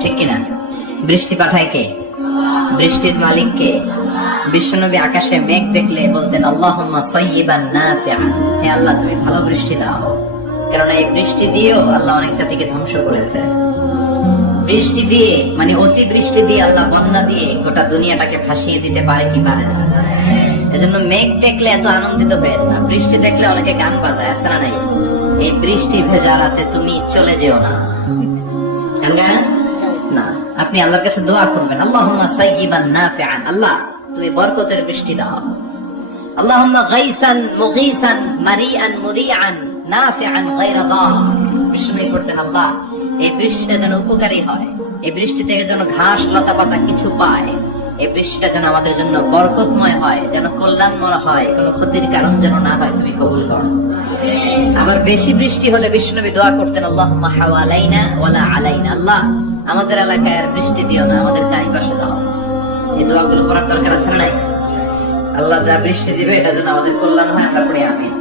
ঠিক কিনা? বৃষ্টি পাঠায় কে? বৃষ্টির মালিক কে? বিশ্বনবী আকাশে মেঘ দেখলে বলতেন আল্লাহুম্মা সাইয়্যিবান নাফিআন, হে আল্লাহ তুমি ভালো বৃষ্টি দাও। কারণ এই বৃষ্টি দিয়েও আল্লাহ অনেক জাতিকে ধ্বংস করেছে। বৃষ্টি দিয়ে মানে অতি বৃষ্টি দিয়ে আল্লাহ বন্যা দিয়ে গোটা দুনিয়াটাকে ভাসিয়ে দিতে পারে কি পারে না? এজন্য মেঘ দেখলে এত আনন্দিত হয়ে না, বৃষ্টি দেখলে অনেকে গান বাজায়, আছে না নাই? এই বৃষ্টি ভেজা রাতে তুমি চলে যেও না, গান গায় না? আপনি আল্লাহর কাছে দোয়া করবেন আল্লাহুম্মা সাইয়্যিবান নাফিআন, আল্লাহ তুমি বরকতের বৃষ্টি দাও। আল্লাহুম্মা গাইসান মুগীসান মারিআন মুরিআন নাফিআন গায়রা দার। বিষ্ণু করতেন আল্লাহ এই বৃষ্টিটা যেন উপকারী হয়, এই বৃষ্টি থেকে যেন ঘাস লতা পাতা কিছু পায়, এই বৃষ্টিটা যেন আমাদের জন্য বরকতময় হয়, যেন কল্যাণময় হয়, কোনো ক্ষতির কারণ যেন না হয়, তুমি কবুল করো। আবার বেশি বৃষ্টি হলে বিষ্ণুনবী দোয়া করতেন আল্লাহুম্মা হাওয়ালাইনা ওয়ালা আলাইনা, আল্লাহ আমাদের এলাকায় আর বৃষ্টি দিও না, আমাদের চারিপাশে দাও। এই দোয়াগুলো করার দরকার আছে না নাই? আল্লাহ যা বৃষ্টি দিবে এটা যেন আমাদের কল্যাণ হয়, আমরা পড়ে আমিন।